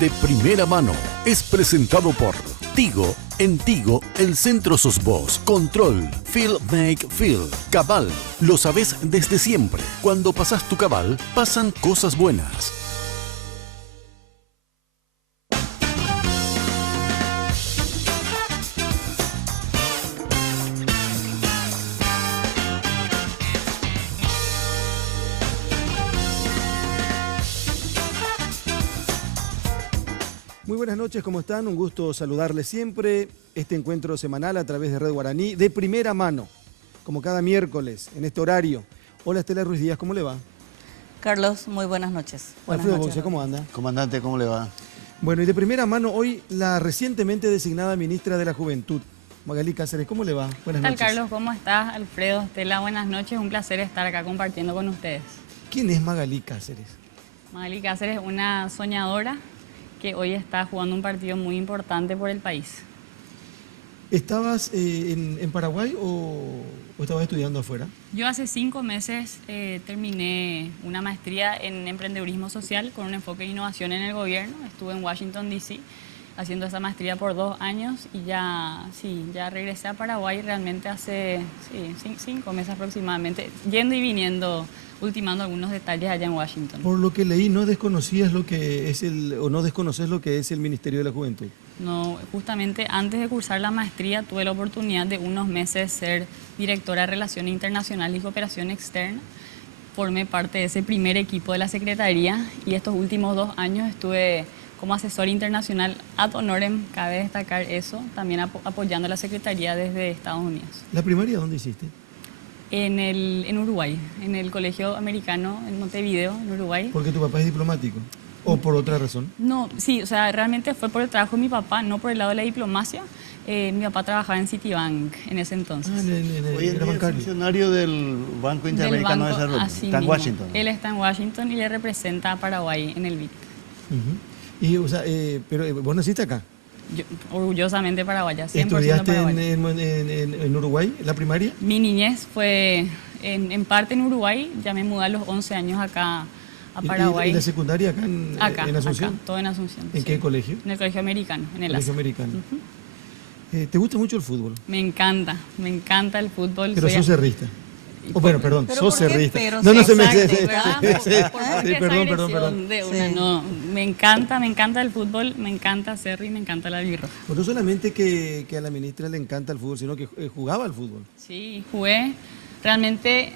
De primera mano es presentado por Tigo. En Tigo, el centro sos vos. Control, Feel Make Feel. Cabal, lo sabés desde siempre. Cuando pasás tu cabal, pasan cosas buenas. Muy buenas noches, ¿cómo están? Un gusto saludarles siempre. Este encuentro semanal a través de Red Guaraní, de primera mano, como cada miércoles, en este horario. Hola Estela Ruiz Díaz, ¿cómo le va? Carlos, muy buenas noches. Alfredo Bonce, ¿cómo anda? Comandante, ¿cómo le va? Bueno, y de primera mano hoy la recientemente designada ministra de la Juventud, Magalí Cáceres, ¿cómo le va? Buenas noches. ¿Qué tal, Carlos? ¿Cómo estás? Alfredo, Estela, buenas noches. Un placer estar acá compartiendo con ustedes. ¿Quién es Magalí Cáceres? Magalí Cáceres es una soñadora que hoy está jugando un partido muy importante por el país. ¿Estabas en Paraguay o estabas estudiando afuera? Yo hace 5 meses terminé una maestría en emprendedurismo social con un enfoque de innovación en el gobierno. Estuve en Washington, D.C., haciendo esa maestría por 2 años y ya regresé a Paraguay realmente hace 5 meses aproximadamente, yendo y viniendo, ultimando algunos detalles allá en Washington. Por lo que leí, no desconocías lo que es no desconoces lo que es el Ministerio de la Juventud. No, justamente antes de cursar la maestría tuve la oportunidad de unos meses ser directora de Relaciones Internacionales y Cooperación Externa. Formé parte de ese primer equipo de la Secretaría y estos últimos 2 años estuve como asesor internacional ad honorem, cabe destacar eso, también apoyando a la Secretaría desde Estados Unidos. ¿La primaria dónde hiciste? En Uruguay, en el Colegio Americano en Montevideo, en Uruguay. ¿Porque tu papá es diplomático? ¿O por otra razón? No, sí, o sea, realmente fue por el trabajo de mi papá, no por el lado de la diplomacia. Mi papá trabajaba en Citibank en ese entonces. Hoy en día es funcionario del Banco Interamericano de Desarrollo. Está en Washington. Él está en Washington y le representa a Paraguay en el BIC. Y, o sea, pero vos naciste acá. Yo, orgullosamente paraguaya, 100% ¿Estudiaste paraguaya. en Uruguay, la primaria? Mi niñez fue en parte en Uruguay, ya me mudé a los 11 años acá a Paraguay. ¿Y la secundaria acá en Asunción? Acá, todo en Asunción. ¿En qué colegio? En el Colegio Americano, en el Colegio Americano. ¿Te gusta mucho el fútbol? Me encanta el fútbol. Pero sos cerrista. Bueno, perdón, sos cerrista. No se me... Perdón. No, me encanta el fútbol, me encanta Cerri y me encanta la birra. Pues no solamente que a la ministra le encanta el fútbol, sino que jugaba al fútbol. Sí, jugué. Realmente,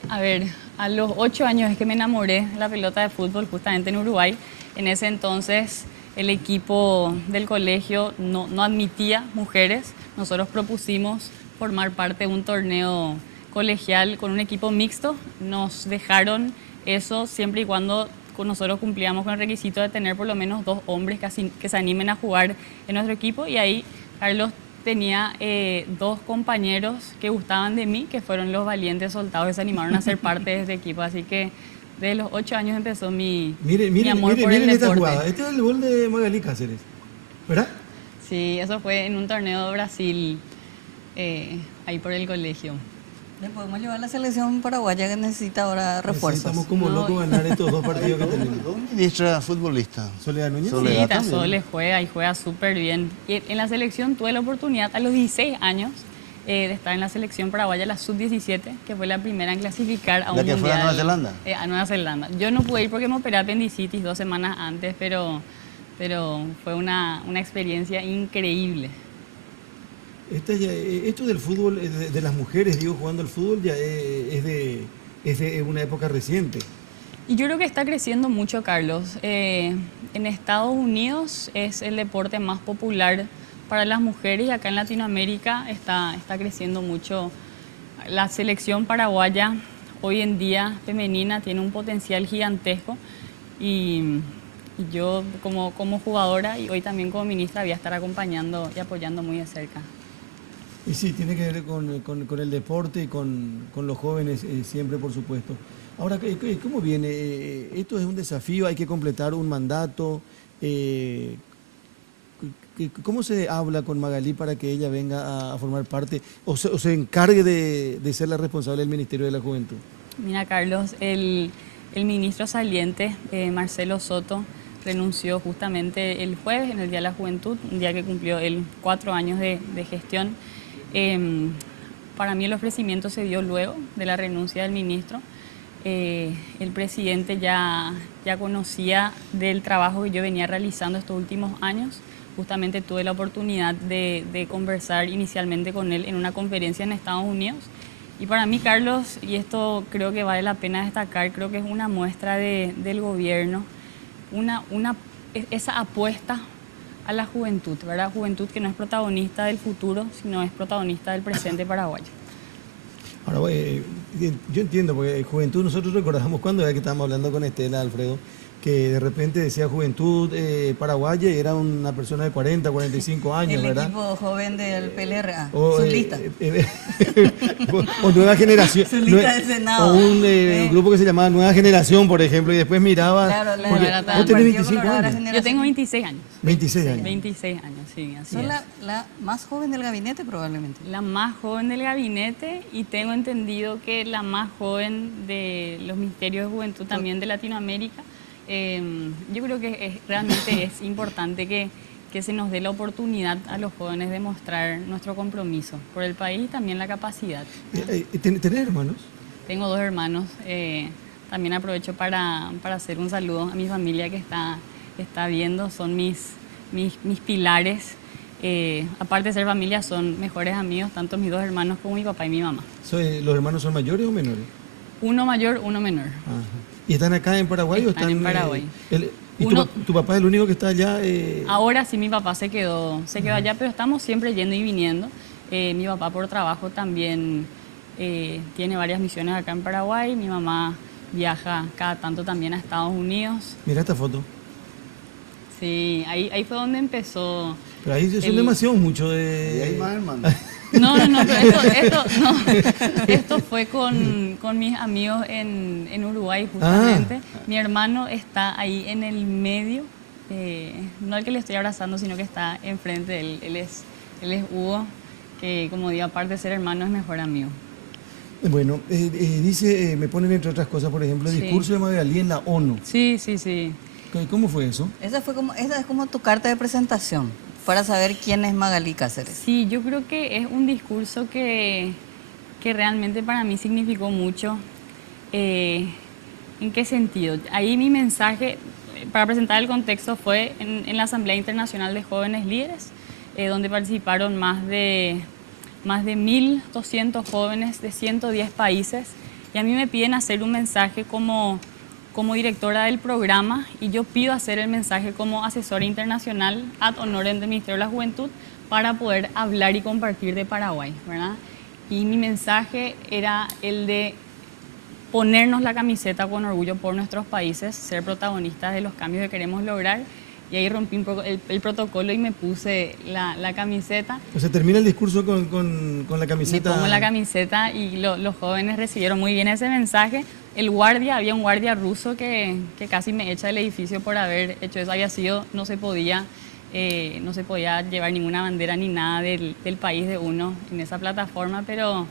a los 8 años es que me enamoré de la pelota de fútbol justamente en Uruguay. En ese entonces el equipo del colegio no admitía mujeres. Nosotros propusimos formar parte de un torneo colegial con un equipo mixto. Nos dejaron eso siempre y cuando nosotros cumplíamos con el requisito de tener por lo menos 2 hombres que se animen a jugar en nuestro equipo. Y ahí Carlos tenía 2 compañeros que gustaban de mí, que fueron los valientes soldados que se animaron a ser parte de este equipo. Así que desde los 8 años empezó mi amor por el deporte. Esta jugada. Este es el gol de Magalí Cáceres, ¿verdad? Sí, eso fue en un torneo de Brasil, ahí por el colegio. Le podemos llevar a la selección paraguaya que necesita ahora refuerzos. Estamos como locos ganar estos 2 partidos que tenemos. Ministra futbolista. ¿Soledad Núñez? Sí, Sole juega y juega súper bien. Y en la selección tuve la oportunidad a los 16 años de estar en la selección paraguaya, la sub-17, que fue la primera en clasificar a un mundial. ¿La que fue a Nueva Zelanda? A Nueva Zelanda. Yo no pude ir porque me operé apendicitis 2 semanas antes, pero fue una experiencia increíble. Esto del fútbol, de las mujeres, digo, jugando al fútbol, ya es de una época reciente. Y yo creo que está creciendo mucho, Carlos. En Estados Unidos es el deporte más popular para las mujeres y acá en Latinoamérica está creciendo mucho. La selección paraguaya hoy en día femenina tiene un potencial gigantesco y yo como jugadora y hoy también como ministra voy a estar acompañando y apoyando muy de cerca. Y sí, tiene que ver con el deporte y con los jóvenes siempre, por supuesto. Ahora, ¿cómo viene? Esto es un desafío, hay que completar un mandato. ¿Cómo se habla con Magalí para que ella venga a formar parte o se encargue de ser la responsable del Ministerio de la Juventud? Mira, Carlos, el ministro saliente, Marcelo Soto, renunció justamente el jueves, en el Día de la Juventud, un día que cumplió él 4 años de gestión. Para mí el ofrecimiento se dio luego de la renuncia del ministro. El presidente ya conocía del trabajo que yo venía realizando estos últimos años. Justamente tuve la oportunidad de conversar inicialmente con él en una conferencia en Estados Unidos. Y para mí, Carlos, y esto creo que vale la pena destacar, creo que es una muestra del gobierno, esa apuesta a la juventud, ¿verdad? Juventud que no es protagonista del futuro, sino es protagonista del presente paraguayo. Ahora, yo entiendo, porque juventud, nosotros recordamos cuando era que estábamos hablando con Estela, Alfredo, que de repente decía juventud paraguaya y era una persona de 40, 45 años, ¿verdad? El equipo joven del PLRA, o, su lista. O Nueva Generación. Su lista del Senado. O un grupo que se llamaba Nueva Generación, por ejemplo, y después miraba... Claro, vos tenés 25 años. Yo tengo 26 años. 26 años. 26 años, sí, así Son es. la más joven del gabinete probablemente. La más joven del gabinete y tengo entendido que la más joven de los ministerios de juventud también de Latinoamérica. Yo creo que realmente es importante que se nos dé la oportunidad a los jóvenes de mostrar nuestro compromiso por el país y también la capacidad. ¿Tenés hermanos? Tengo 2 hermanos. También aprovecho para hacer un saludo a mi familia que está viendo. Son mis pilares. Aparte de ser familia, son mejores amigos, tanto mis 2 hermanos como mi papá y mi mamá. ¿Los hermanos son mayores o menores? Uno mayor, uno menor. Ajá. ¿Y están acá en Paraguay o están en Paraguay? ¿Y tu papá es el único que está allá? Ahora sí, mi papá se quedó allá, pero estamos siempre yendo y viniendo. Mi papá por trabajo también tiene varias misiones acá en Paraguay. Mi mamá viaja cada tanto también a Estados Unidos. Mira esta foto. Sí, ahí fue donde empezó. Pero ahí son demasiado mucho Y de... hay más hermanos. No, pero esto fue con mis amigos en Uruguay justamente. Mi hermano está ahí en el medio, no el que le estoy abrazando, sino que está enfrente de él. Él es Hugo, que como digo, aparte de ser hermano, es mejor amigo. Bueno, dice, me ponen entre otras cosas, por ejemplo, el discurso de Magalí en la ONU. Sí. ¿Cómo fue eso? Esa es como tu carta de presentación para saber quién es Magalí Cáceres. Sí, yo creo que es un discurso que realmente para mí significó mucho. ¿En qué sentido? Ahí mi mensaje, para presentar el contexto, fue en la Asamblea Internacional de Jóvenes Líderes, donde participaron más de 1.200 jóvenes de 110 países. Y a mí me piden hacer un mensaje como directora del programa y yo pido hacer el mensaje como asesora internacional ad honorem del Ministerio de la Juventud para poder hablar y compartir de Paraguay, ¿verdad? Y mi mensaje era el de ponernos la camiseta con orgullo por nuestros países, ser protagonistas de los cambios que queremos lograr. Y ahí rompí el protocolo y me puse la camiseta. O sea, termina el discurso con la camiseta. Me pongo la camiseta y los jóvenes recibieron muy bien ese mensaje. Había un guardia ruso que casi me echa del edificio por haber hecho eso. No se podía llevar ninguna bandera ni nada del país de uno en esa plataforma, pero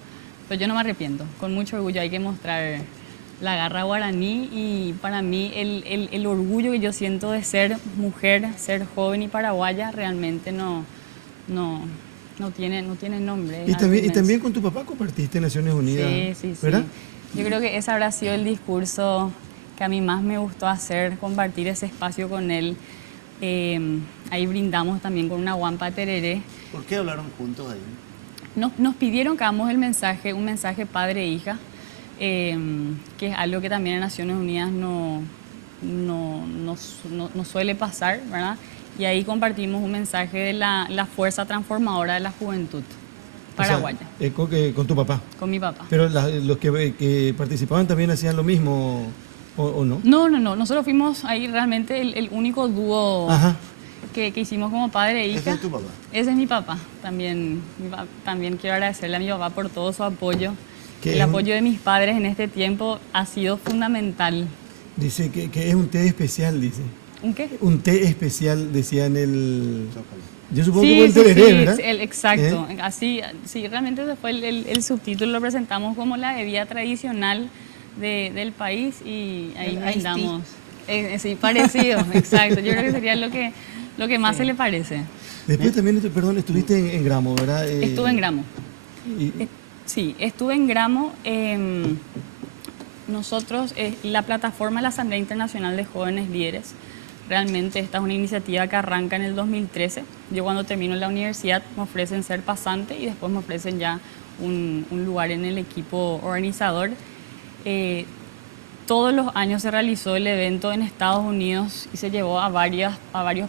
yo no me arrepiento. Con mucho orgullo hay que mostrar la garra guaraní y para mí el orgullo que yo siento de ser mujer, ser joven y paraguaya realmente no tiene nombre. Y también con tu papá compartiste Naciones Unidas, sí. ¿verdad? Yo creo que ese habrá sido el discurso que a mí más me gustó hacer, compartir ese espacio con él. Ahí brindamos también con una guampa tereré. ¿Por qué hablaron juntos ahí? Nos pidieron que hagamos un mensaje padre-hija. Que es algo que también en Naciones Unidas no suele pasar, ¿verdad? Y ahí compartimos un mensaje de la fuerza transformadora de la juventud paraguaya. O sea, con tu papá. Con mi papá. Pero los que participaban también hacían lo mismo, ¿o no? No. Nosotros fuimos ahí realmente el único dúo que hicimos como padre e hija. ¿Ese es tu papá? Ese es mi papá. También quiero agradecerle a mi papá por todo su apoyo. El apoyo de mis padres en este tiempo ha sido fundamental. Dice que es un té especial, dice. ¿Un qué? Un té especial, decía en el... Yo supongo que fue el tereré, ¿verdad? Exacto. Así, sí, realmente ese fue el subtítulo, lo presentamos como la bebida tradicional del país y ahí brindamos. Sí, parecido, exacto. Yo creo que sería lo que más se le parece. Después también, perdón, estuviste en Gramo, ¿verdad? Estuve en Gramo. Sí, estuve en Gramo. Nosotros, la plataforma de la Asamblea Internacional de Jóvenes Líderes, realmente esta es una iniciativa que arranca en el 2013. Yo cuando termino la universidad me ofrecen ser pasante y después me ofrecen ya un lugar en el equipo organizador. Todos los años se realizó el evento en Estados Unidos y se llevó a varios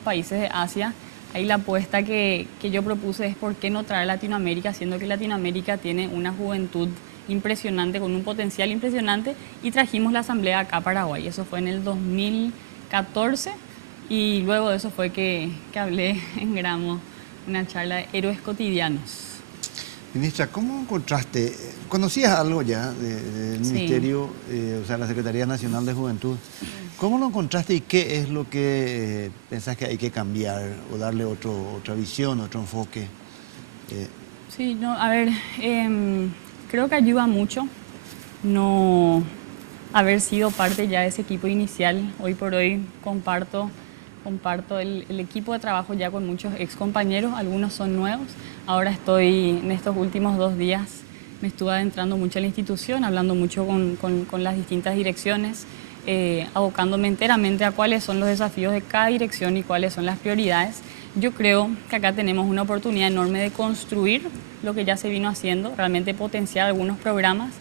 países de Asia. Ahí la apuesta que yo propuse es por qué no traer Latinoamérica, siendo que Latinoamérica tiene una juventud impresionante, con un potencial impresionante, y trajimos la asamblea acá a Paraguay. Eso fue en el 2014 y luego de eso fue que hablé en Gramo, una charla de héroes cotidianos. Ministra, ¿cómo encontraste? ¿Conocías algo ya del Ministerio, o sea, la Secretaría Nacional de Juventud? ¿Cómo lo encontraste y qué es lo que pensás que hay que cambiar o darle otra visión, otro enfoque? Sí, no, a ver, creo que ayuda mucho no haber sido parte ya de ese equipo inicial. Hoy por hoy comparto el equipo de trabajo ya con muchos ex compañeros, algunos son nuevos. Ahora estoy, en estos últimos 2 días, me estuve adentrando mucho en la institución, hablando mucho con las distintas direcciones, abocándome enteramente a cuáles son los desafíos de cada dirección y cuáles son las prioridades. Yo creo que acá tenemos una oportunidad enorme de construir lo que ya se vino haciendo, realmente potenciar algunos programas.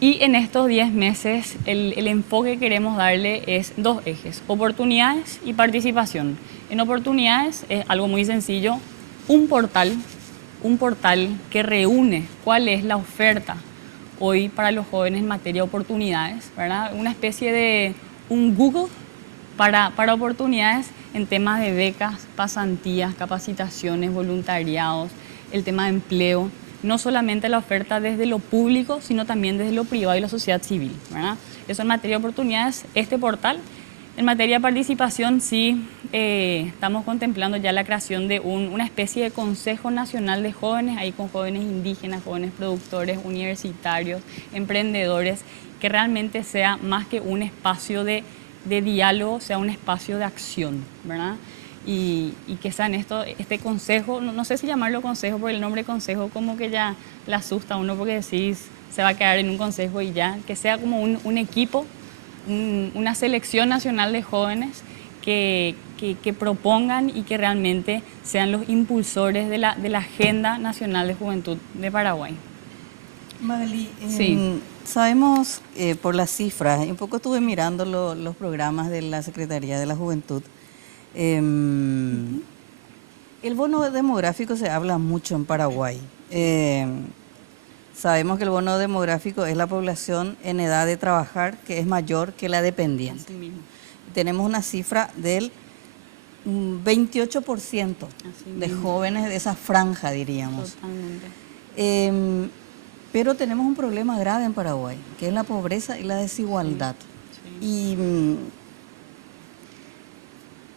Y en estos 10 meses el enfoque que queremos darle es 2 ejes, oportunidades y participación. En oportunidades es algo muy sencillo, un portal que reúne cuál es la oferta hoy para los jóvenes en materia de oportunidades, ¿verdad? Una especie de un Google para oportunidades en temas de becas, pasantías, capacitaciones, voluntariados, el tema de empleo. No solamente la oferta desde lo público, sino también desde lo privado y la sociedad civil, ¿verdad? Eso en materia de oportunidades, este portal. En materia de participación, sí, estamos contemplando ya la creación de una especie de Consejo Nacional de Jóvenes, ahí con jóvenes indígenas, jóvenes productores, universitarios, emprendedores, que realmente sea más que un espacio de diálogo, sea un espacio de acción, ¿verdad? Y que sea en este consejo, no sé si llamarlo consejo, porque el nombre consejo como que ya le asusta a uno porque decís se va a quedar en un consejo y ya, que sea como un equipo, una selección nacional de jóvenes que propongan y que realmente sean los impulsores de la Agenda Nacional de Juventud de Paraguay. Magali, Sí. Sabemos por las cifras, un poco estuve mirando los programas de la Secretaría de la Juventud. El bono demográfico se habla mucho en Paraguay. Sabemos que el bono demográfico es la población en edad de trabajar que es mayor que la dependiente. Así mismo. Tenemos una cifra del 28% de jóvenes de esa franja, diríamos. Totalmente. Pero tenemos un problema grave en Paraguay, que es la pobreza y la desigualdad. Sí. Y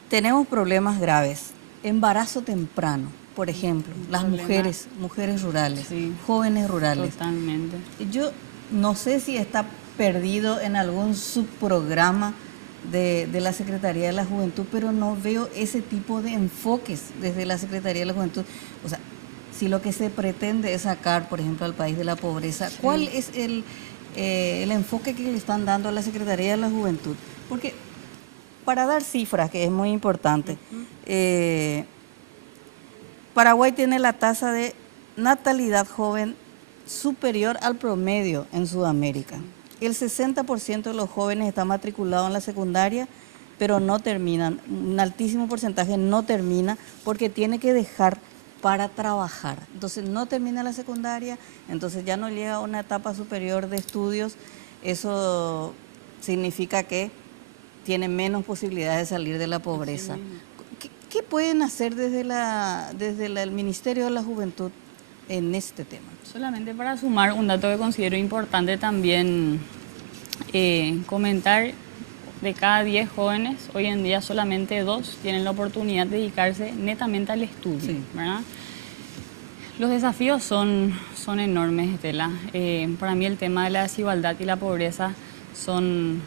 tenemos problemas graves. Embarazo temprano, por ejemplo, las mujeres rurales, Sí. jóvenes rurales. Totalmente. Yo no sé si está perdido en algún subprograma de la Secretaría de la Juventud, pero no veo ese tipo de enfoques desde la Secretaría de la Juventud. O sea, si lo que se pretende es sacar, por ejemplo, al país de la pobreza, Sí. ¿cuál es el enfoque que le están dando a la Secretaría de la Juventud? Porque para dar cifras, que es muy importante, Paraguay tiene la tasa de natalidad joven superior al promedio en Sudamérica. El 60% de los jóvenes están matriculados en la secundaria, pero no terminan. Un altísimo porcentaje no termina porque tiene que dejar para trabajar. Entonces no termina la secundaria, entonces ya no llega a una etapa superior de estudios. Eso significa que tiene menos posibilidades de salir de la pobreza. ¿Qué pueden hacer desde el Ministerio de la Juventud en este tema? Solamente para sumar un dato que considero importante también comentar, de cada 10 jóvenes, hoy en día solamente 2 tienen la oportunidad de dedicarse netamente al estudio, Sí. ¿verdad? Los desafíos son enormes, Estela. Para mí el tema de la desigualdad y la pobreza son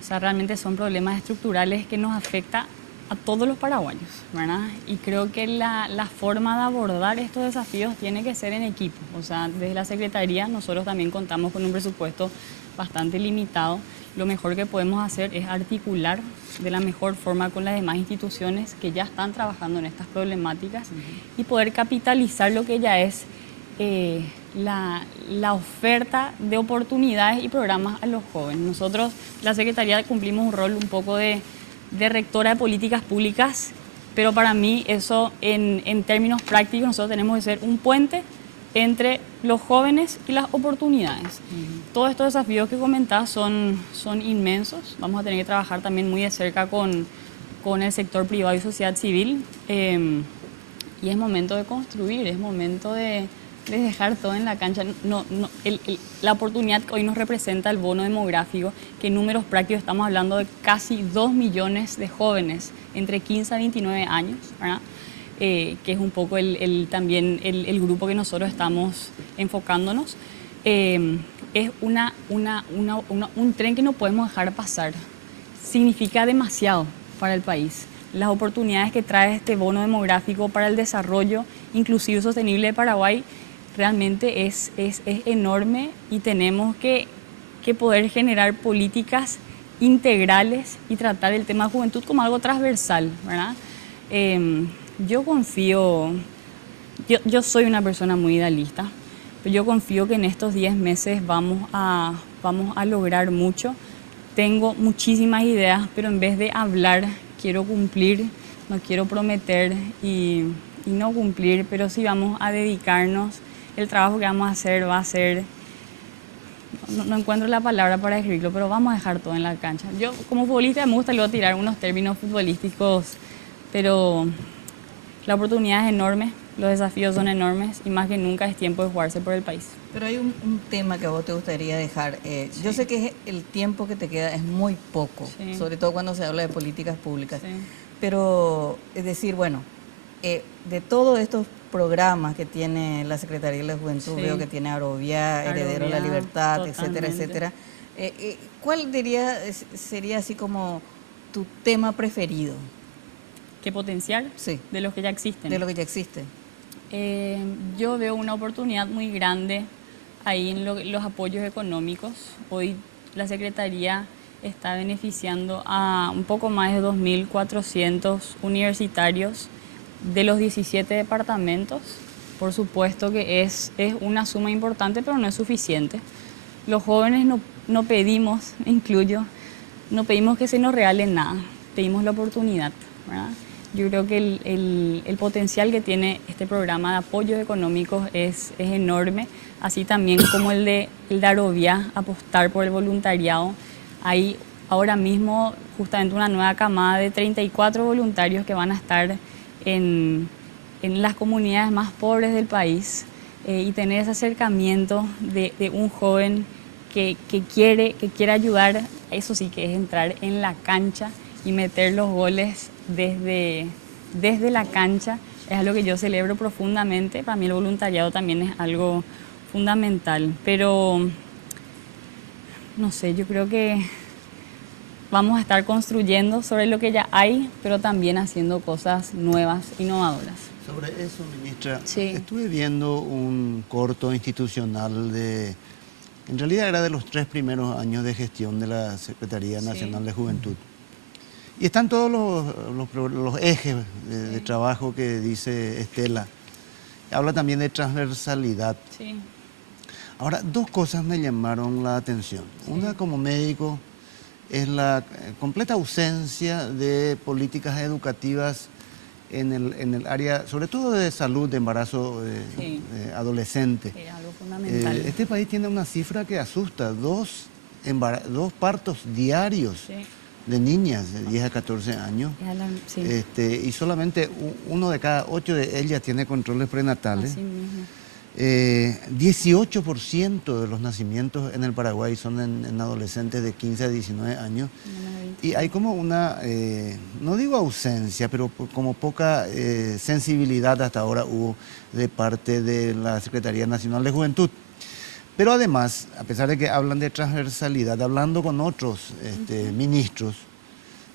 O sea, realmente son problemas estructurales que nos afectan a todos los paraguayos, ¿verdad? Y creo que la forma de abordar estos desafíos tiene que ser en equipo. O sea, desde la Secretaría nosotros también contamos con un presupuesto bastante limitado. Lo mejor que podemos hacer es articular de la mejor forma con las demás instituciones que ya están trabajando en estas problemáticas y poder capitalizar lo que ya es la oferta de oportunidades y programas a los jóvenes. Nosotros, la Secretaría, cumplimos un rol un poco de rectora de políticas públicas, pero para mí eso en términos prácticos nosotros tenemos que ser un puente entre los jóvenes y las oportunidades. Todos estos desafíos que comentás son inmensos. Vamos a tener que trabajar también muy de cerca con el sector privado y sociedad civil. Y es momento de construir, es momento de dejar todo en la cancha. La oportunidad que hoy nos representa el bono demográfico, que en números prácticos estamos hablando de casi 2 millones de jóvenes entre 15 a 29 años, ¿verdad? Que es un poco también el grupo que nosotros estamos enfocándonos. Es un tren que no podemos dejar pasar. Significa demasiado para el país. Las oportunidades que trae este bono demográfico para el desarrollo inclusivo y sostenible de Paraguay realmente es enorme y tenemos que poder generar políticas integrales y tratar el tema de juventud como algo transversal, ¿verdad? Yo confío, yo soy una persona muy idealista, pero yo confío que en estos 10 meses vamos a lograr mucho. Tengo muchísimas ideas, pero en vez de hablar, quiero cumplir, no quiero prometer y no cumplir, pero sí vamos a dedicarnos. El trabajo que vamos a hacer va a ser, no encuentro la palabra para describirlo, pero vamos a dejar todo en la cancha. Yo como futbolista me gusta luego tirar unos términos futbolísticos, pero la oportunidad es enorme, los desafíos son enormes y más que nunca es tiempo de jugarse por el país. Pero hay un tema que a vos te gustaría dejar. Yo sé que el tiempo que te queda es muy poco, sobre todo cuando se habla de políticas públicas. Sí. Pero es decir, bueno, de todos estos programas que tiene la Secretaría de la Juventud, veo que tiene Arovia, Heredero de la Libertad, totalmente, etcétera. ¿Cuál sería así como tu tema preferido? ¿Qué potenciar? Sí. De los que ya existen. De lo que ya existe. Yo veo una oportunidad muy grande ahí en los apoyos económicos. Hoy la Secretaría está beneficiando a un poco más de 2.400 universitarios de los 17 departamentos. Por supuesto que es una suma importante, pero no es suficiente. Los jóvenes no pedimos, me incluyo, no pedimos que se nos regale nada, pedimos la oportunidad, ¿verdad? Yo creo que el potencial que tiene este programa de apoyos económicos es enorme, así también como el de Arovia, apostar por el voluntariado. Hay ahora mismo justamente una nueva camada de 34 voluntarios que van a estar en las comunidades más pobres del país y tener ese acercamiento de un joven que quiere ayudar, eso sí que es entrar en la cancha y meter los goles desde la cancha, es algo que yo celebro profundamente. Para mí el voluntariado también es algo fundamental, pero no sé, yo creo que vamos a estar construyendo sobre lo que ya hay, pero también haciendo cosas nuevas, innovadoras. Sobre eso, ministra, sí. Estuve viendo un corto institucional en realidad era de los 3 primeros años de gestión de la Secretaría Nacional de Juventud. Y están todos los ejes de trabajo que dice Estela. Habla también de transversalidad. Sí. Ahora, 2 cosas me llamaron la atención. Una, como médico, es la completa ausencia de políticas educativas en el área, sobre todo de salud, de embarazo adolescente. Sí, algo fundamental. Este país tiene una cifra que asusta, 2 partos diarios de niñas de 10 a 14 años. Y solamente 1 de cada 8 de ellas tiene controles prenatales. Así mismo. 18% de los nacimientos en el Paraguay son en adolescentes de 15 a 19 años. Y hay como una, no digo ausencia, pero como poca sensibilidad hasta ahora hubo de parte de la Secretaría Nacional de Juventud. Pero además, a pesar de que hablan de transversalidad, hablando con otros ministros,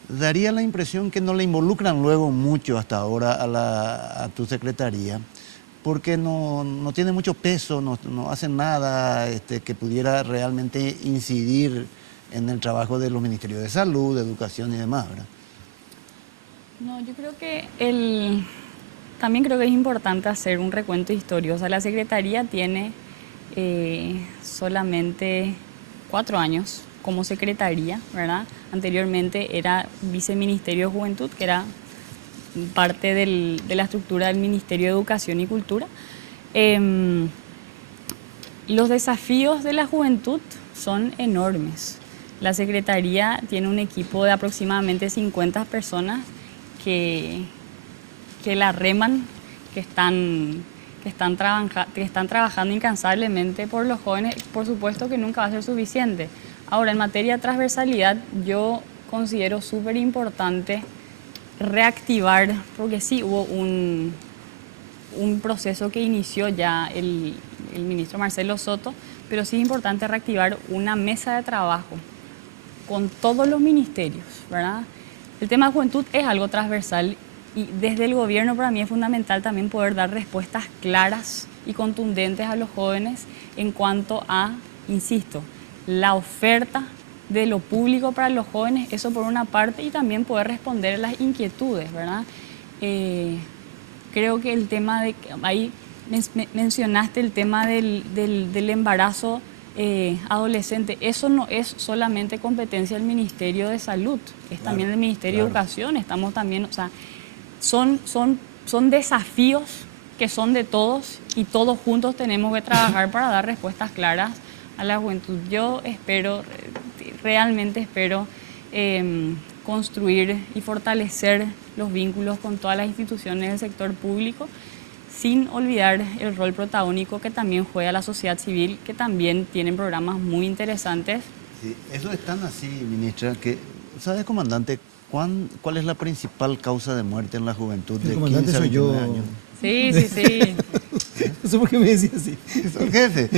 daría la impresión que no le involucran luego mucho hasta ahora a tu secretaría, porque no tiene mucho peso, no hacen nada que pudiera realmente incidir en el trabajo de los ministerios de salud, de educación y demás, ¿verdad? No, yo creo que también creo que es importante hacer un recuento histórico. O sea, la Secretaría tiene solamente 4 años como secretaría, ¿verdad? Anteriormente era Viceministerio de Juventud, que era parte de la estructura del Ministerio de Educación y Cultura. Los desafíos de la juventud son enormes. La Secretaría tiene un equipo de aproximadamente 50 personas que la reman, que están trabajando incansablemente por los jóvenes. Por supuesto que nunca va a ser suficiente. Ahora, en materia de transversalidad, yo considero súper importante reactivar, porque sí hubo un proceso que inició ya el ministro Marcelo Soto, pero sí es importante reactivar una mesa de trabajo con todos los ministerios, ¿verdad? El tema de juventud es algo transversal y desde el gobierno para mí es fundamental también poder dar respuestas claras y contundentes a los jóvenes en cuanto a, insisto, la oferta de lo público para los jóvenes, eso por una parte, y también poder responder a las inquietudes, ¿verdad? Creo que el tema de, ahí mencionaste el tema del embarazo adolescente, eso no es solamente competencia del Ministerio de Salud, es también del Ministerio de Educación, estamos también, o sea, son desafíos que son de todos y todos juntos tenemos que trabajar para dar respuestas claras a la juventud. Yo espero, realmente espero construir y fortalecer los vínculos con todas las instituciones del sector público, sin olvidar el rol protagónico que también juega la sociedad civil, que también tienen programas muy interesantes. Sí, eso es tan así, ministra, que, ¿sabe, comandante, cuál es la principal causa de muerte en la juventud de 15 a 29 años? Sí. No sé por qué me decía así. ¿Soy jefe?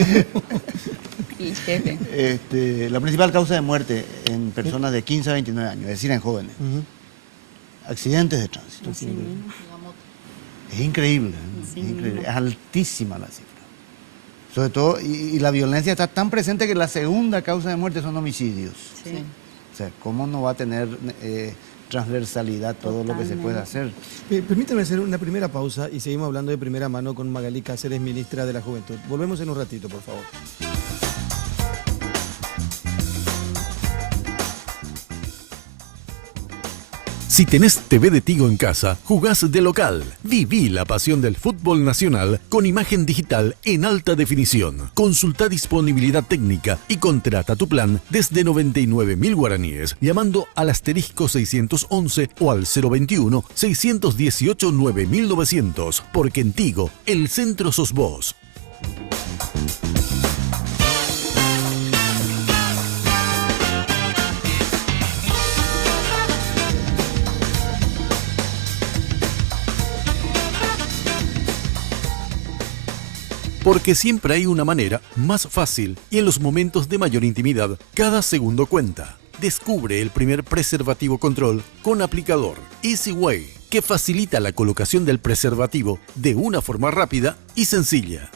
El jefe. La principal causa de muerte en personas de 15 a 29 años, es decir, en jóvenes. Accidentes de tránsito. Así mismo. Es increíble, es increíble, es altísima la cifra. Sobre todo, y la violencia está tan presente que la segunda causa de muerte son homicidios. Sí. O sea, ¿cómo no va a tener transversalidad todo lo que se puede hacer? Permítanme hacer una primera pausa y seguimos hablando de primera mano con Magalí Cáceres, ministra de la Juventud. Volvemos en un ratito, por favor. Si tenés TV de Tigo en casa, jugás de local. Viví la pasión del fútbol nacional con imagen digital en alta definición. Consulta disponibilidad técnica y contrata tu plan desde 99.000 guaraníes llamando al asterisco 611 o al 021 618 9900. Porque en Tigo, el centro sos vos. Porque siempre hay una manera más fácil y en los momentos de mayor intimidad, cada segundo cuenta. Descubre el primer preservativo control con aplicador Easy Way, que facilita la colocación del preservativo de una forma rápida y sencilla.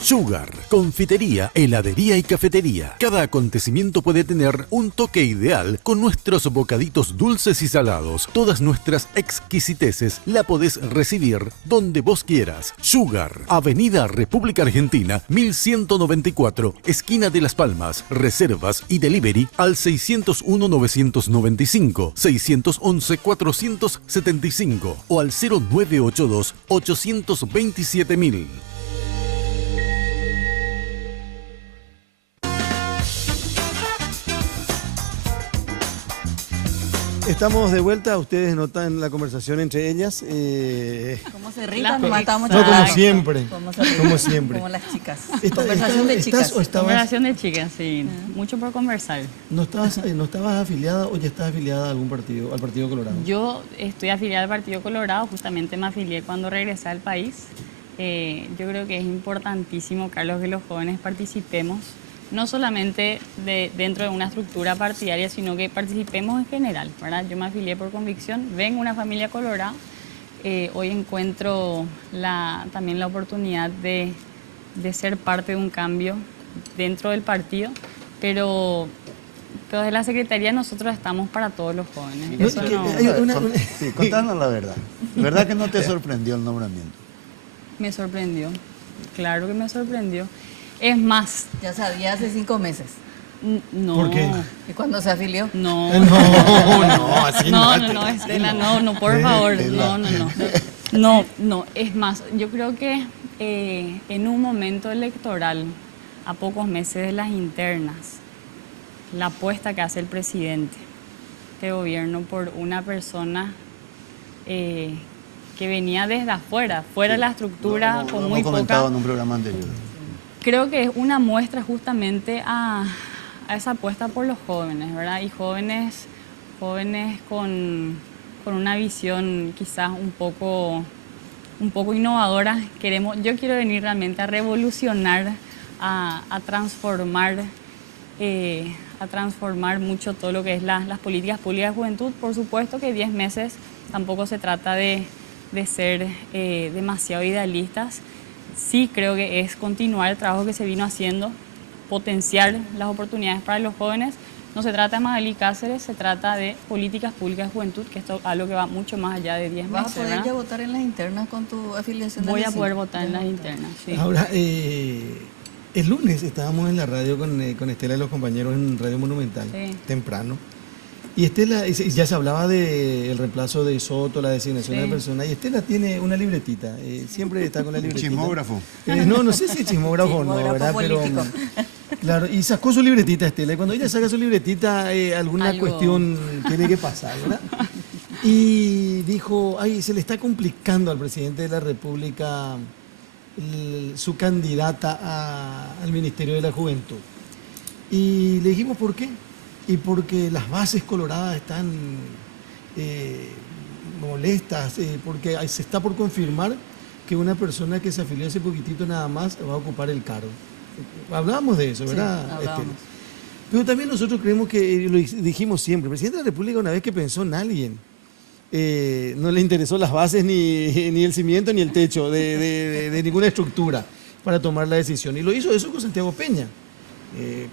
Sugar, confitería, heladería y cafetería. Cada acontecimiento puede tener un toque ideal con nuestros bocaditos dulces y salados. Todas nuestras exquisiteces la podés recibir donde vos quieras. Sugar, Avenida República Argentina, 1194, esquina de Las Palmas. Reservas y delivery al 601-995, 611-475 o al 0982-827.000. Estamos de vuelta, ustedes notan la conversación entre ellas. ¿Cómo se ríen? Nomás estamos No, como charlando. siempre. Como siempre. Como las chicas. Conversación de chicas. ¿Estás o estabas, Conversación de chicas, sí. Mucho por conversar. no estabas afiliada o ya estás afiliada a algún partido, al Partido Colorado? Yo estoy afiliada al Partido Colorado, justamente me afilié cuando regresé al país. Yo creo que es importantísimo, Carlos, que los jóvenes participemos, no solamente dentro de una estructura partidaria, sino que participemos en general, ¿verdad? Yo me afilié por convicción, vengo de una familia colorada, hoy encuentro también la oportunidad de ser parte de un cambio dentro del partido, pero desde la Secretaría nosotros estamos para todos los jóvenes. Eso no... Sí, contanos la verdad. ¿Verdad que no te sorprendió el nombramiento? Me sorprendió, claro que me sorprendió. Es más... Ya sabía hace 5 meses. No. ¿Por qué? ¿Y cuando se afilió? No. No, así no. No, Estela, no, por favor. No, es más, yo creo que en un momento electoral, a pocos meses de las internas, la apuesta que hace el presidente de gobierno por una persona que venía desde afuera, fuera de la estructura, con muy poca... comentado en un programa anterior. Creo que es una muestra justamente a esa apuesta por los jóvenes, ¿verdad? Y jóvenes con una visión quizás un poco innovadora. Yo quiero venir realmente a revolucionar, a transformar mucho todo lo que es las políticas públicas de juventud. Por supuesto que 10 meses tampoco se trata de ser demasiado idealistas. Sí creo que es continuar el trabajo que se vino haciendo, potenciar las oportunidades para los jóvenes. No se trata de Magalí Cáceres, se trata de políticas públicas de juventud, que esto es algo que va mucho más allá de 10 meses. ¿Vas a poder ya votar en las internas con tu afiliación? Voy a poder votar en las internas, sí. Ahora, el lunes estábamos en la radio con Estela y los compañeros en Radio Monumental, Sí. temprano. Y Estela, ya se hablaba del reemplazo de Soto, la designación Sí. de la persona. Y Estela tiene una libretita, siempre está con la libretita. Chismógrafo. No sé si chismógrafo o no, ¿verdad? Político. Claro, y sacó su libretita, Estela. Y cuando ella saca su libretita, alguna Algo. cuestión tiene que pasar, ¿verdad? Y dijo, ay, se le está complicando al presidente de la República su candidata al Ministerio de la Juventud. Y le dijimos, ¿por qué? Y porque las bases coloradas están molestas, porque se está por confirmar que una persona que se afilió hace poquitito nada más va a ocupar el cargo. Hablábamos de eso, ¿verdad? Sí, hablábamos. Pero también nosotros creemos que, lo dijimos siempre, el presidente de la República una vez que pensó en alguien, no le interesó las bases ni el cimiento ni el techo de ninguna estructura para tomar la decisión. Y lo hizo eso con Santiago Peña.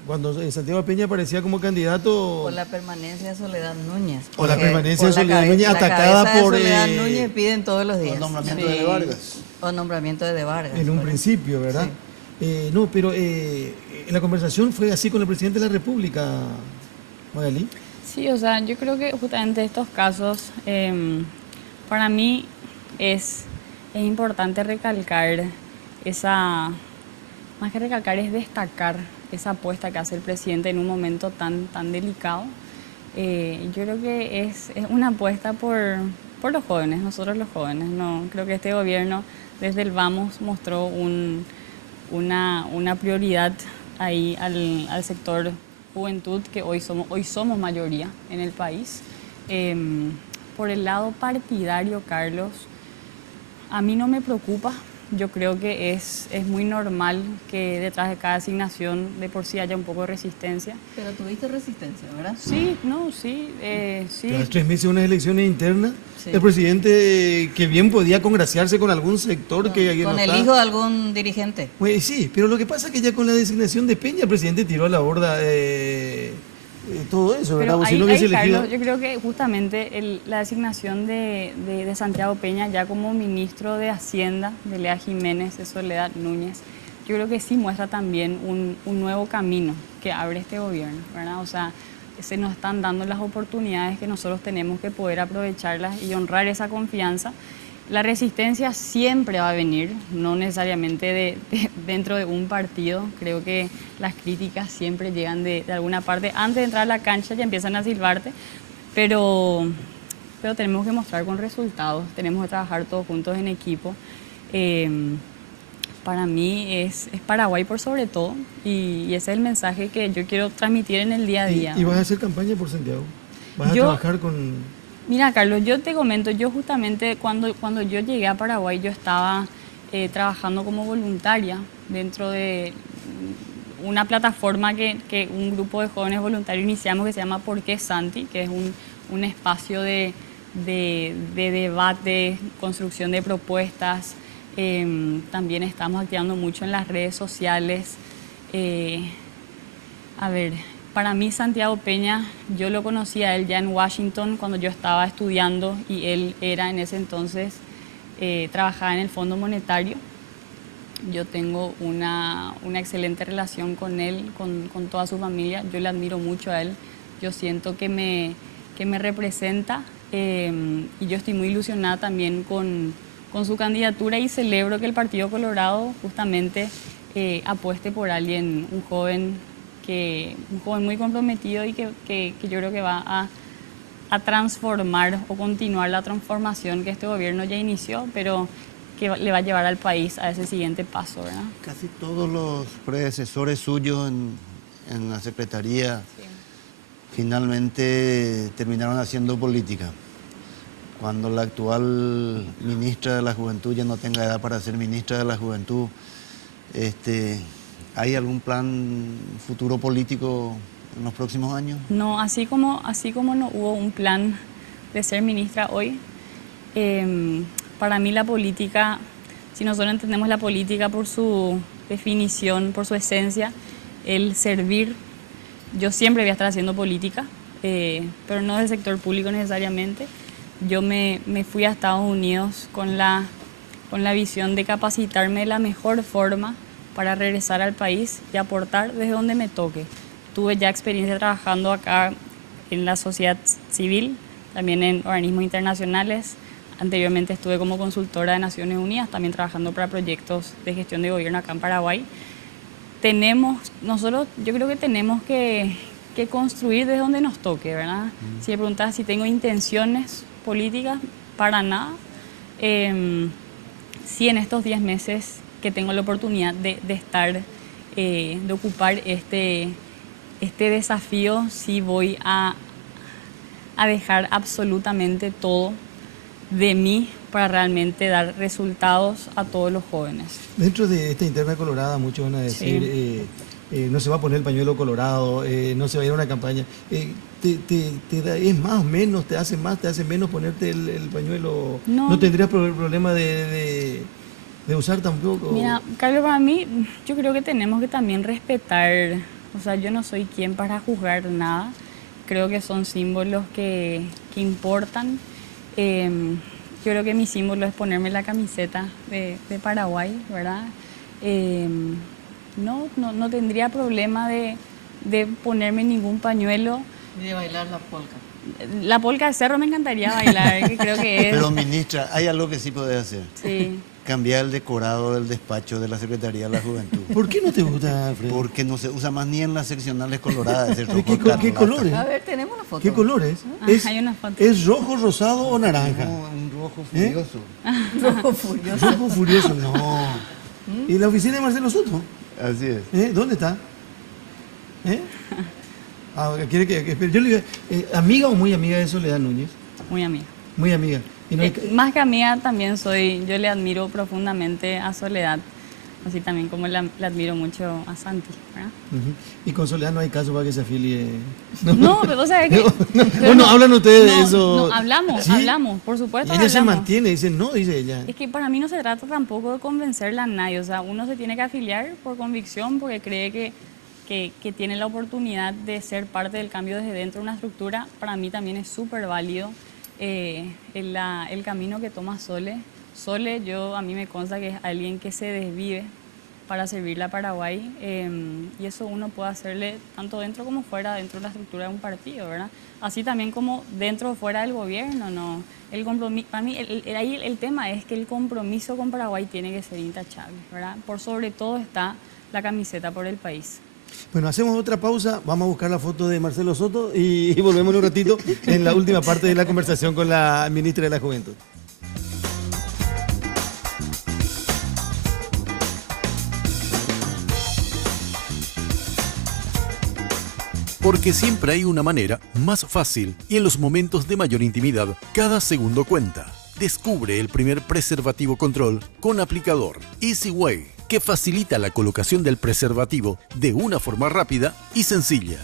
Cuando Santiago Peña aparecía como candidato... Por la permanencia de Soledad Núñez. O la porque permanencia de por la Soledad Núñez la atacada cabeza de por... Soledad Núñez piden todos los días. El nombramiento Sí. de Vargas. O nombramiento de Vargas. En un por principio, ¿verdad? No, pero la conversación fue así con el presidente de la República, Magalí. Sí, o sea, yo creo que justamente estos casos, para mí es importante recalcar más que recalcar es destacar esa apuesta que hace el presidente en un momento tan delicado. Yo creo que es una apuesta por los jóvenes, nosotros los jóvenes. No, creo que este gobierno desde el Vamos mostró una prioridad ahí al sector juventud, que hoy somos mayoría en el país. Por el lado partidario, Carlos, a mí no me preocupa. Yo creo que es muy normal que detrás de cada asignación de por sí haya un poco de resistencia. Pero tuviste resistencia, ¿verdad? Sí, sí. Tras 3 meses de unas elecciones internas, Sí. el presidente que bien podía congraciarse con algún sector que Con no el está- hijo de algún dirigente. Pues sí, pero lo que pasa es que ya con la designación de Peña el presidente tiró a la borda todo eso, ¿verdad? Pero O si ahí, no hubiese elegido... Carlos, yo creo que justamente la designación de Santiago Peña ya como ministro de Hacienda, de Lea Jiménez, de Soledad Núñez, yo creo que sí muestra también un nuevo camino que abre este gobierno, ¿verdad? O sea, se nos están dando las oportunidades que nosotros tenemos que poder aprovecharlas y honrar esa confianza. La resistencia siempre va a venir, no necesariamente dentro de un partido. Creo que las críticas siempre llegan de alguna parte. Antes de entrar a la cancha ya empiezan a silbarte, pero tenemos que mostrar con resultados, tenemos que trabajar todos juntos en equipo. Para mí es Paraguay por sobre todo, y ese es el mensaje que yo quiero transmitir en el día a día. ¿Y vas a hacer campaña por Santiago? ¿Vas a Yo- trabajar con...? Mira, Carlos, yo te comento, yo justamente cuando yo llegué a Paraguay, yo estaba trabajando como voluntaria dentro de una plataforma que un grupo de jóvenes voluntarios iniciamos que se llama ¿Por qué Santi?, que es un espacio de debate, construcción de propuestas. También estamos activando mucho en las redes sociales. Para mí Santiago Peña, yo lo conocí a él ya en Washington cuando yo estaba estudiando y él era en ese entonces, trabajaba en el Fondo Monetario. Yo tengo una excelente relación con él, con toda su familia. Yo le admiro mucho a él. Yo siento que me representa y yo estoy muy ilusionada también con su candidatura y celebro que el Partido Colorado justamente apueste por alguien, un joven muy comprometido y que yo creo que va a transformar o continuar la transformación que este gobierno ya inició, pero que le va a llevar al país a ese siguiente paso, ¿verdad? Casi todos los predecesores suyos en la Secretaría finalmente terminaron haciendo política. Cuando la actual ministra de la Juventud ya no tenga edad para ser ministra de la Juventud, ¿hay algún plan futuro político en los próximos años? No, así como no hubo un plan de ser ministra hoy, para mí la política, si nosotros entendemos la política por su definición, por su esencia, el servir, yo siempre voy a estar haciendo política, pero no del sector público necesariamente. Yo me fui a Estados Unidos con la visión de capacitarme de la mejor forma para regresar al país y aportar desde donde me toque. Tuve ya experiencia trabajando acá en la sociedad civil, también en organismos internacionales. Anteriormente estuve como consultora de Naciones Unidas, también trabajando para proyectos de gestión de gobierno acá en Paraguay. Yo creo que tenemos que construir desde donde nos toque, ¿verdad? Si me preguntas si tengo intenciones políticas, para nada. Sí, en estos 10 meses que tengo la oportunidad de ocupar este desafío, sí voy a dejar absolutamente todo de mí para realmente dar resultados a todos los jóvenes. Dentro de esta interna colorada, muchos van a decir, no se va a poner el pañuelo colorado, no se va a ir a una campaña. ¿Es más o menos, te hace menos ponerte el pañuelo? ¿No tendrías problema de usar tampoco? Mira, Carlos, para mí, yo creo que tenemos que también respetar, o sea, yo no soy quien para juzgar nada. Creo que son símbolos que importan. Yo creo que mi símbolo es ponerme la camiseta de Paraguay, ¿verdad? No tendría problema de ponerme ningún pañuelo. Y de bailar la polka. La polka de cerro me encantaría bailar, que creo que es... Pero ministra, hay algo que sí podés hacer. Sí. Cambiar el decorado del despacho de la Secretaría de la Juventud. ¿Por qué no te gusta, Alfredo? Porque no se usa más ni en las seccionales coloradas. ¿Qué colores? A ver, tenemos una foto. ¿Qué colores? Hay una foto. ¿Es rojo, rosado o naranja? No, un rojo furioso. Rojo furioso. Rojo furioso, no. ¿Y la oficina de Marcelo Soto? Así es. ¿Dónde está? ¿Quiere que yo le diga, amiga o muy amiga de Soledad Núñez? Muy amiga. Muy amiga. Y no más que amiga también yo le admiro profundamente a Soledad, así también como la admiro mucho a Santi, ¿verdad? Y con Soledad no hay caso para que se afilie. No, pero o sea que... Bueno, hablan ustedes de eso. No, hablamos, por supuesto. Y ella se mantiene, dice no, dice ella. Es que para mí no se trata tampoco de convencerla a nadie, o sea, uno se tiene que afiliar por convicción porque cree que tiene la oportunidad de ser parte del cambio desde dentro de una estructura. Para mí también es súper válido el camino que toma Sole. Sole, a mí me consta que es alguien que se desvive para servirle a Paraguay y eso uno puede hacerle tanto dentro como fuera, dentro de la estructura de un partido, ¿verdad? Así también como dentro o fuera del gobierno, ¿no? El compromiso, para mí ahí el tema es que el compromiso con Paraguay tiene que ser intachable, ¿verdad? Por sobre todo está la camiseta por el país. Bueno, hacemos otra pausa, vamos a buscar la foto de Marcelo Soto y volvemos en un ratito en la última parte de la conversación con la ministra de la Juventud. Porque siempre hay una manera más fácil y en los momentos de mayor intimidad, cada segundo cuenta. Descubre el primer preservativo control con aplicador Easy Way, que facilita la colocación del preservativo de una forma rápida y sencilla.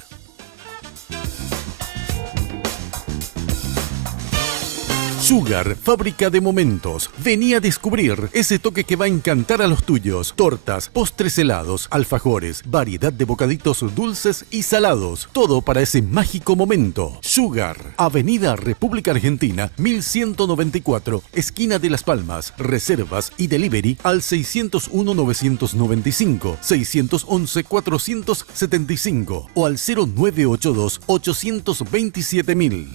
Sugar, fábrica de momentos. Vení a descubrir ese toque que va a encantar a los tuyos. Tortas, postres helados, alfajores, variedad de bocaditos dulces y salados. Todo para ese mágico momento. Sugar, Avenida República Argentina, 1194, esquina de Las Palmas. Reservas y delivery al 601-995, 611-475 o al 0982-827.000.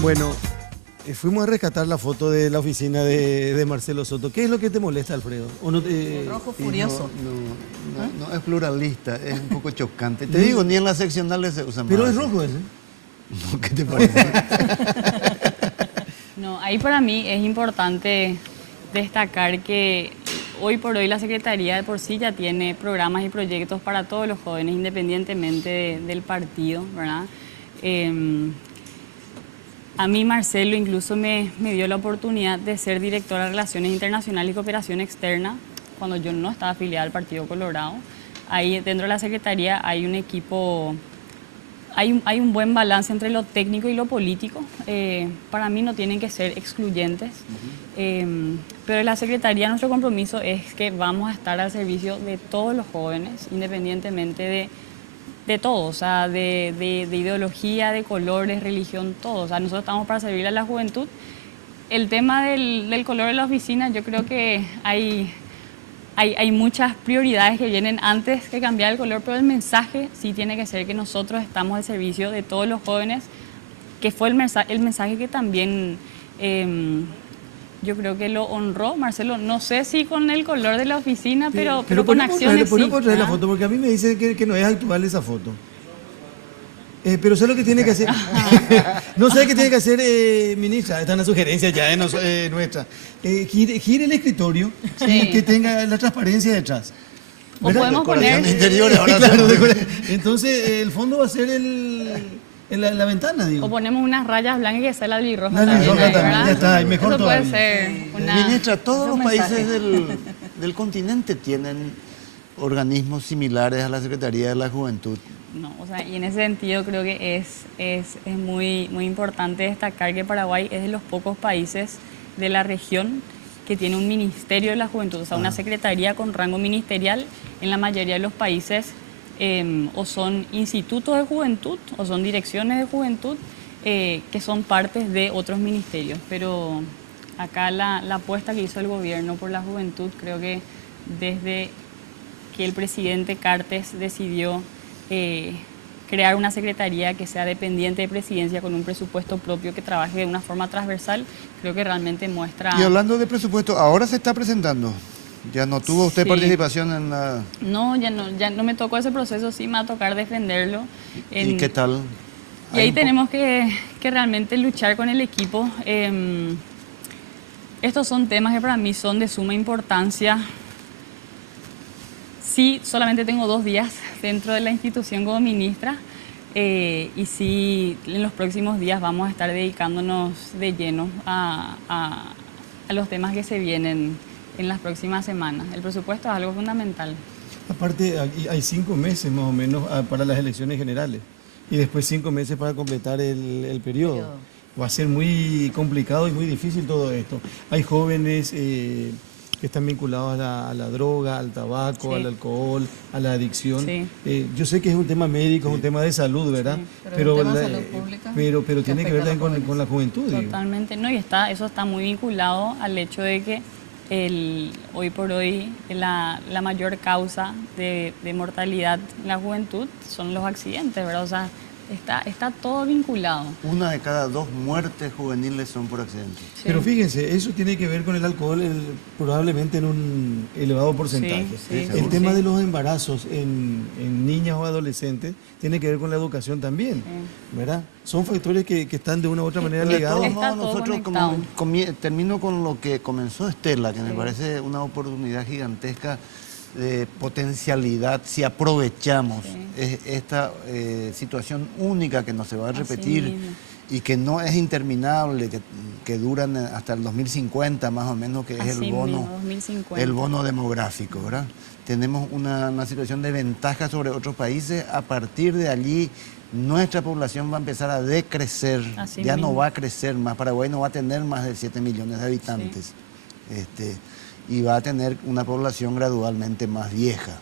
Bueno, fuimos a rescatar la foto de la oficina de Marcelo Soto. ¿Qué es lo que te molesta, Alfredo? ¿O no te... El rojo furioso. No es pluralista, es un poco chocante. Te digo, ni en las seccionales se usa más. Pero es rojo ese. No, ¿qué te parece? No, ahí para mí es importante destacar que hoy por hoy la Secretaría de por sí ya tiene programas y proyectos para todos los jóvenes, independientemente del partido, ¿verdad? A mí Marcelo incluso me dio la oportunidad de ser directora de Relaciones Internacionales y Cooperación Externa cuando yo no estaba afiliada al Partido Colorado. Ahí dentro de la Secretaría hay un equipo, hay un buen balance entre lo técnico y lo político. Para mí no tienen que ser excluyentes, pero en la Secretaría nuestro compromiso es que vamos a estar al servicio de todos los jóvenes, independientemente de todo, o sea, de ideología, de colores, religión, todo. O sea, nosotros estamos para servir a la juventud. El tema del color de la oficina, yo creo que hay muchas prioridades que vienen antes que cambiar el color, pero el mensaje sí tiene que ser que nosotros estamos al servicio de todos los jóvenes, que fue el mensaje que también yo creo que lo honró Marcelo. No sé si con el color de la oficina, pero con acciones sí. Ponemos otra vez la foto, porque a mí me dice que no es actual esa foto. Pero sé lo que tiene que hacer. No sé qué tiene que hacer, ministra. Esta es una sugerencia ya nuestra. Gire el escritorio y que tenga la transparencia detrás. O podemos poner... interiores ahora. Claro, entonces, el fondo va a ser la ventana, digo. O ponemos unas rayas blancas que sea la albirroja La albirroja también, ¿verdad? ya está, y mejor Eso todavía. puede ser una... Ministra, todos los un países mensaje. del continente tienen organismos similares a la Secretaría de la Juventud. No, o sea, y en ese sentido creo que es muy, muy importante destacar que Paraguay es de los pocos países de la región que tiene un Ministerio de la Juventud, o sea, una secretaría con rango ministerial. En la mayoría de los países o son institutos de juventud o son direcciones de juventud que son partes de otros ministerios. Pero acá la apuesta que hizo el gobierno por la juventud, creo que desde que el presidente Cartes decidió crear una secretaría que sea dependiente de presidencia con un presupuesto propio que trabaje de una forma transversal, creo que realmente muestra... Y hablando de presupuesto, ahora se está presentando. ¿Ya no tuvo usted Sí. participación en la...? No, ya no me tocó ese proceso, sí me va a tocar defenderlo. ¿Y qué tal? Y ahí tenemos que realmente luchar con el equipo. Estos son temas que para mí son de suma importancia. Sí, solamente tengo 2 días dentro de la institución como ministra y sí, en los próximos días vamos a estar dedicándonos de lleno a los temas que se vienen en las próximas semanas. El presupuesto es algo fundamental. Aparte, hay 5 meses más o menos para las elecciones generales y después 5 meses para completar el periodo. Va a ser muy complicado y muy difícil todo esto. Hay jóvenes que están vinculados a la droga, al tabaco, Sí. al alcohol, a la adicción. Sí. Yo sé que es un tema médico, es un tema de salud, ¿verdad? Sí, pero es un tema de salud pública pero que tiene que ver afecta a también los con la juventud. digo. Totalmente, no, y eso está muy vinculado al hecho de que hoy por hoy la mayor causa de mortalidad en la juventud son los accidentes, ¿verdad? O sea, está todo vinculado. 1 de cada 2 muertes juveniles son por accidentes. Sí. Pero fíjense, eso tiene que ver con el alcohol probablemente en un elevado porcentaje. Sí, El sí, tema sí. de los embarazos en niñas o adolescentes tiene que ver con la educación también, ¿verdad? Son factores que están de una u otra manera De ligados. todos Está modos, todo nosotros conectado. termino con lo que comenzó Estela, que me parece una oportunidad gigantesca potencialidad si aprovechamos Sí. esta situación única que no se va a Así repetir mismo. y que no es interminable, que duran hasta el 2050 más o menos, que es Así el mismo, bono, 2050. el bono demográfico, ¿verdad? Tenemos una situación de ventaja sobre otros países. A partir de allí, nuestra población va a empezar a decrecer, Así ya no mismo. va a crecer más. Paraguay no va a tener más de 7 millones de habitantes. Y va a tener una población gradualmente más vieja.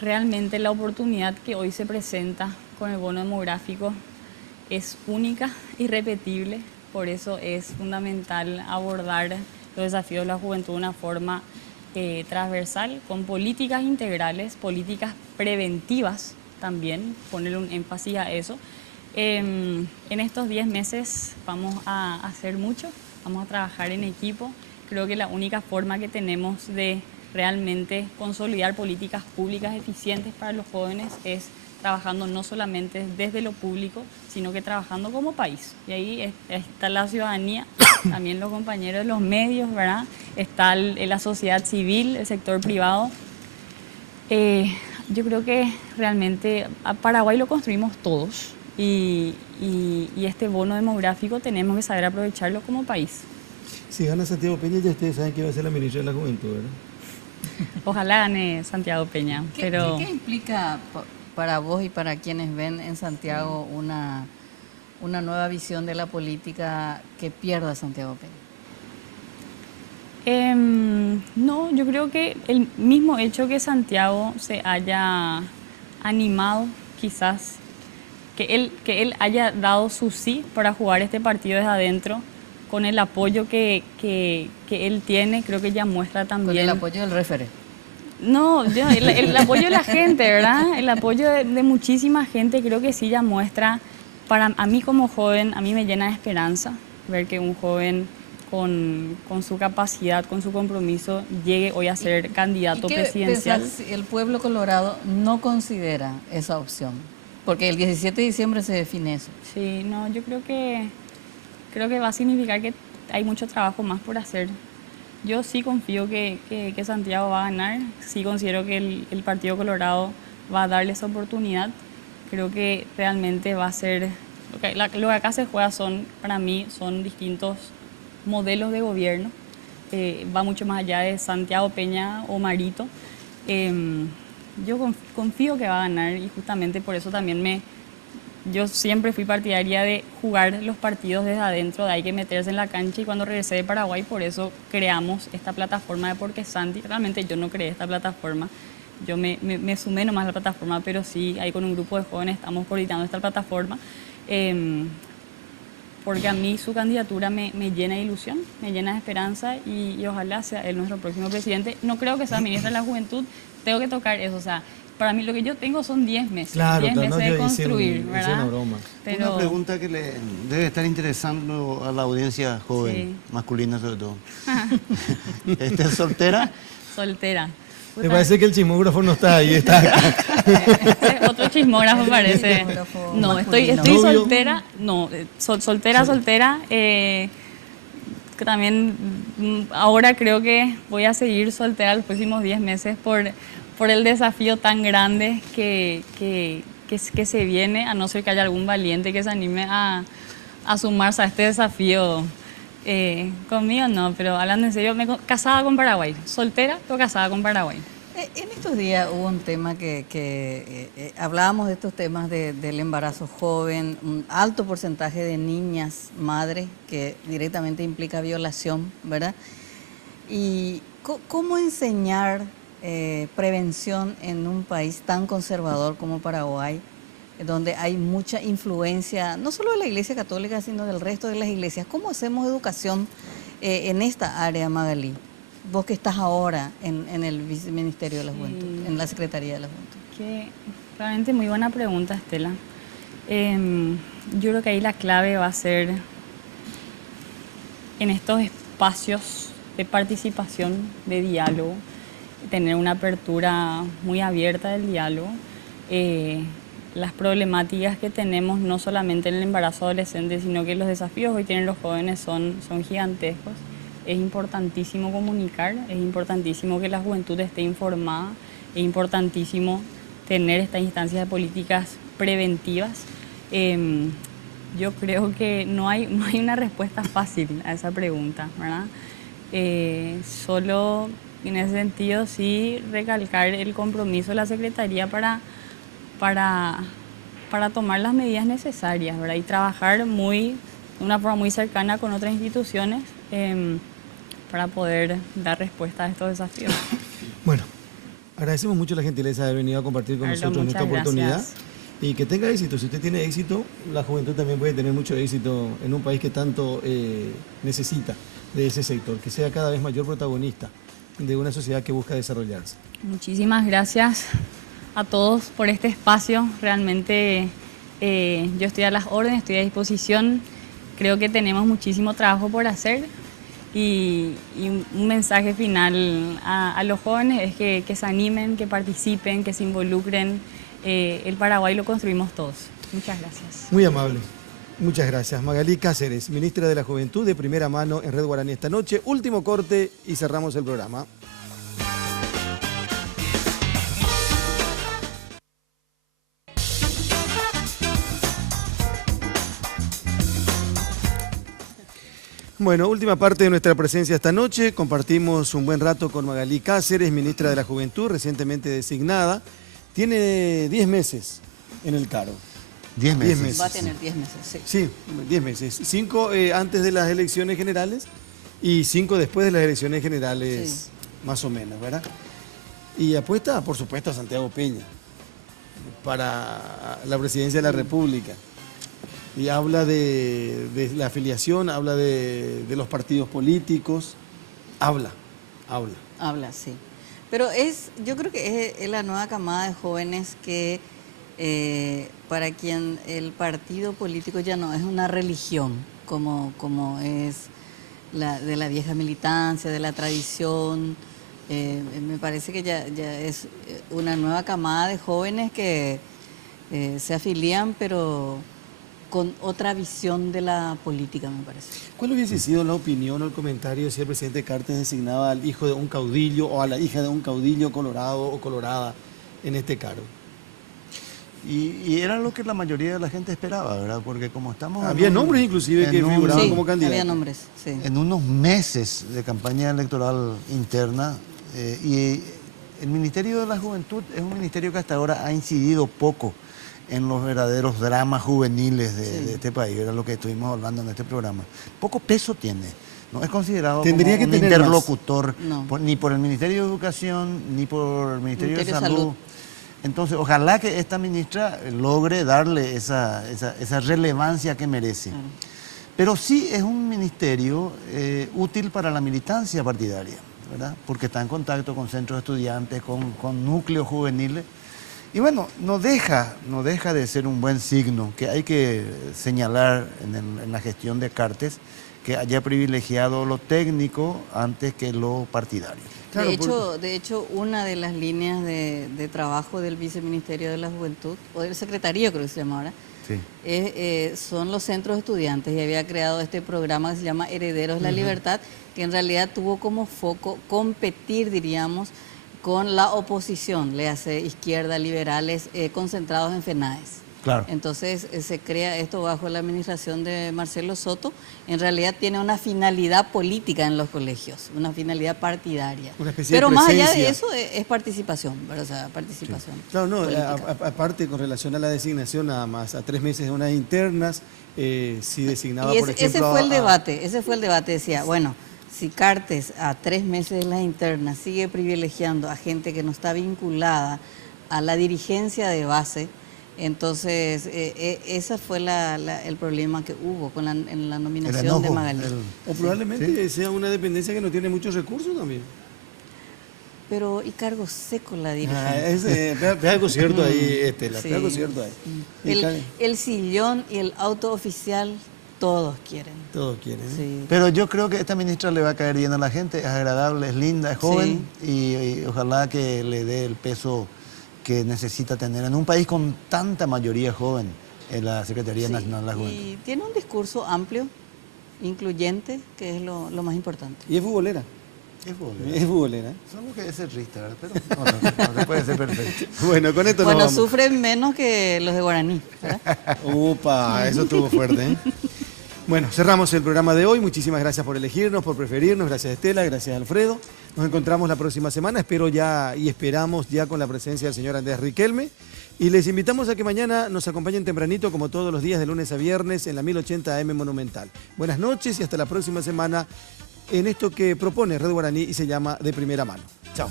Realmente la oportunidad que hoy se presenta con el bono demográfico es única, irrepetible, por eso es fundamental abordar los desafíos de la juventud de una forma transversal, con políticas integrales, políticas preventivas también, ponerle un énfasis a eso. En estos 10 meses vamos a hacer mucho, vamos a trabajar en equipo. Creo que la única forma que tenemos de realmente consolidar políticas públicas eficientes para los jóvenes es trabajando no solamente desde lo público, sino que trabajando como país. Y ahí está la ciudadanía, también los compañeros de los medios, ¿verdad? Está la sociedad civil, el sector privado. Yo creo que realmente a Paraguay lo construimos todos y este bono demográfico tenemos que saber aprovecharlo como país. Si gana Santiago Peña, ya ustedes saben que va a ser la ministra de la Juventud, ¿verdad? Ojalá gane Santiago Peña, pero... ¿Qué implica para vos y para quienes ven en Santiago una nueva visión de la política que pierda Santiago Peña? No, yo creo que el mismo hecho que Santiago se haya animado, quizás, que él haya dado su sí para jugar este partido desde adentro, con el apoyo que él tiene, creo que ya muestra también... Con el apoyo del referé. No, el apoyo de la gente, ¿verdad? El apoyo de muchísima gente creo que sí ya muestra, a mí como joven, a mí me llena de esperanza ver que un joven con su capacidad, con su compromiso, llegue hoy a ser candidato presidencial. ¿Qué pensás si el pueblo colorado no considera esa opción? Porque el 17 de diciembre se define eso. Sí, no, yo creo que va a significar que hay mucho trabajo más por hacer. Yo sí confío que Santiago va a ganar, sí considero que el Partido Colorado va a darle esa oportunidad. Creo que realmente va a ser... Lo que acá se juega para mí, son distintos modelos de gobierno. Va mucho más allá de Santiago Peña o Marito. Yo confío que va a ganar y justamente por eso también yo siempre fui partidaria de jugar los partidos desde adentro, de ahí que meterse en la cancha, y cuando regresé de Paraguay por eso creamos esta plataforma de Porque Santi. Realmente yo no creé esta plataforma, yo me sumé nomás a la plataforma, pero sí, ahí con un grupo de jóvenes estamos coordinando esta plataforma, porque a mí su candidatura me llena de ilusión, me llena de esperanza y ojalá sea él nuestro próximo presidente. No creo que sea ministra de la Juventud, tengo que tocar eso, o sea, para mí lo que yo tengo son 10 meses, Claro, 10 meses de construir, hice ¿verdad? una broma. Pero, Una pregunta que le debe estar interesando a la audiencia joven, Sí. masculina sobre todo. ¿Es soltera? soltera. Me parece que el chismógrafo no está ahí, está acá. Es otro chismógrafo parece. Chismógrafo No, estoy masculino. ¿Novio? soltera, no, soltera. Que también ahora creo que voy a seguir soltera los próximos 10 meses por el desafío tan grande que se viene, a no ser que haya algún valiente que se anime a sumarse a este desafío. Conmigo no, pero hablando en serio, casada con Paraguay, soltera pero casada con Paraguay. En estos días hubo un tema que hablábamos de estos temas del embarazo joven, un alto porcentaje de niñas madres que directamente implica violación, ¿verdad? Y ¿cómo enseñar prevención en un país tan conservador como Paraguay, donde hay mucha influencia, no solo de la Iglesia Católica, sino del resto de las iglesias? ¿Cómo hacemos educación en esta área, Magalí? Vos que estás ahora en el Viceministerio de la Juventud, en la Secretaría de la Juventud. Que realmente muy buena pregunta, Estela. Yo creo que ahí la clave va a ser en estos espacios de participación, de diálogo, tener una apertura muy abierta del diálogo. Las problemáticas que tenemos no solamente en el embarazo adolescente, sino que los desafíos que hoy tienen los jóvenes son gigantescos. es importantísimo comunicar, es importantísimo que la juventud esté informada, es importantísimo tener estas instancias de políticas preventivas. Yo creo que no hay una respuesta fácil a esa pregunta, ¿verdad? Solo en ese sentido sí recalcar el compromiso de la Secretaría para tomar las medidas necesarias, ¿verdad? Y trabajar de una forma muy cercana con otras instituciones para poder dar respuesta a estos desafíos. Bueno, agradecemos mucho la gentileza de haber venido a compartir con nosotros en esta oportunidad. Gracias. Y que tenga éxito. Si usted tiene éxito, la juventud también puede tener mucho éxito en un país que tanto necesita de ese sector, que sea cada vez mayor protagonista de una sociedad que busca desarrollarse. Muchísimas gracias a todos por este espacio. Realmente yo estoy a las órdenes, estoy a disposición. Creo que tenemos muchísimo trabajo por hacer y un mensaje final a los jóvenes es que se animen, que participen, que se involucren. El Paraguay lo construimos todos. Muchas gracias. Muy amable. Muchas gracias. Magalí Cáceres, ministra de la Juventud, de primera mano en Red Guaraní esta noche. Último corte y cerramos el programa. Bueno, última parte de nuestra presencia esta noche. Compartimos un buen rato con Magalí Cáceres, ministra de la Juventud, recientemente designada. Tiene 10 meses en el cargo. 10 meses. Va a tener 10 meses, sí. Sí, 10 meses. 5 antes de las elecciones generales y 5 después de las elecciones generales, Sí. más o menos, ¿verdad? Y apuesta, por supuesto, a Santiago Peña para la presidencia de la República. Y habla de la afiliación, habla de los partidos políticos, habla. Habla, sí. Pero yo creo que es la nueva camada de jóvenes que para quien el partido político ya no es una religión, como es de la vieja militancia, de la tradición. Me parece que ya es una nueva camada de jóvenes que se afilian, pero con otra visión de la política, me parece. ¿Cuál hubiese sido la opinión o el comentario si el presidente Cartes designaba al hijo de un caudillo o a la hija de un caudillo colorado o colorada en este cargo? Y era lo que la mayoría de la gente esperaba, ¿verdad? Porque como estamos... Había nombres inclusive que figuraban Sí, como candidatos. había nombres, sí. En unos meses de campaña electoral interna, y el Ministerio de la Juventud es un ministerio que hasta ahora ha incidido poco en los verdaderos dramas juveniles de este país, era lo que estuvimos hablando en este programa. Poco peso tiene, no es considerado Tendría como que un tener interlocutor, más. No. ni por el Ministerio de Educación, ni por el Ministerio de Ministerio de Salud. Salud. Entonces, ojalá que esta ministra logre darle esa relevancia que merece. Claro. Pero sí es un ministerio útil para la militancia partidaria, ¿verdad? Porque está en contacto con centros de estudiantes, con núcleos juveniles. Y bueno, no deja de ser un buen signo que hay que señalar en la gestión de Cartes, que haya privilegiado lo técnico antes que lo partidario. Claro, de hecho, una de las líneas de trabajo del Viceministerio de la Juventud, o del Secretario creo que se llama ahora, Sí. son los centros de estudiantes, y había creado este programa que se llama Herederos de la Libertad, que en realidad tuvo como foco competir, diríamos, con la oposición, le hace izquierda, liberales, concentrados en FENADES. Claro. Entonces se crea esto bajo la administración de Marcelo Soto. En realidad tiene una finalidad política en los colegios, una finalidad partidaria. Una especie de Pero más allá de presencia. eso es participación, ¿verdad? O sea, participación. Claro, no, política. aparte con relación a la designación nada más, a 3 meses de unas internas, si designaba, Y por ejemplo... ese fue el debate, decía, bueno, si Cartes a 3 meses de las internas sigue privilegiando a gente que no está vinculada a la dirigencia de base, entonces ese fue el problema que hubo en la nominación enojo, de Magalí. O probablemente sea una dependencia que no tiene muchos recursos también. Pero y cargo seco la dirigencia. Ve algo cierto ahí, Estela, Sí. ve algo cierto ahí. El sillón y el auto oficial, todos quieren. Todos quieren. ¿eh? Sí. Pero yo creo que esta ministra le va a caer bien a la gente, es agradable, es linda, es joven, y ojalá que le dé el peso que necesita tener en un país con tanta mayoría joven en la Secretaría Sí, Nacional de la Juventud. y tiene un discurso amplio, incluyente, que es lo más importante. Y es futbolera. Es futbolera. Es futbolera. Solo que es ser triste, ¿verdad? Pero no se puede ser perfecto. Bueno, con esto nos Bueno, vamos. sufren menos que los de Guaraní, ¿verdad? Upa, eso estuvo fuerte, ¿eh? Bueno, cerramos el programa de hoy. Muchísimas gracias por elegirnos, por preferirnos. Gracias Estela, gracias Alfredo. Nos encontramos la próxima semana. Esperamos ya con la presencia del señor Andrés Riquelme. Y les invitamos a que mañana nos acompañen tempranito, como todos los días, de lunes a viernes, en la 1080 AM Monumental. Buenas noches y hasta la próxima semana en esto que propone Red Guaraní y se llama De Primera Mano. Chao.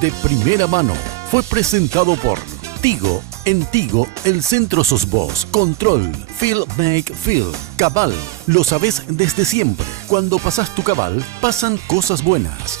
De Primera Mano fue presentado por Tigo. En Tigo, el centro sos vos. Control, Feel Make Feel. Cabal, lo sabés desde siempre. Cuando pasás tu cabal, pasan cosas buenas.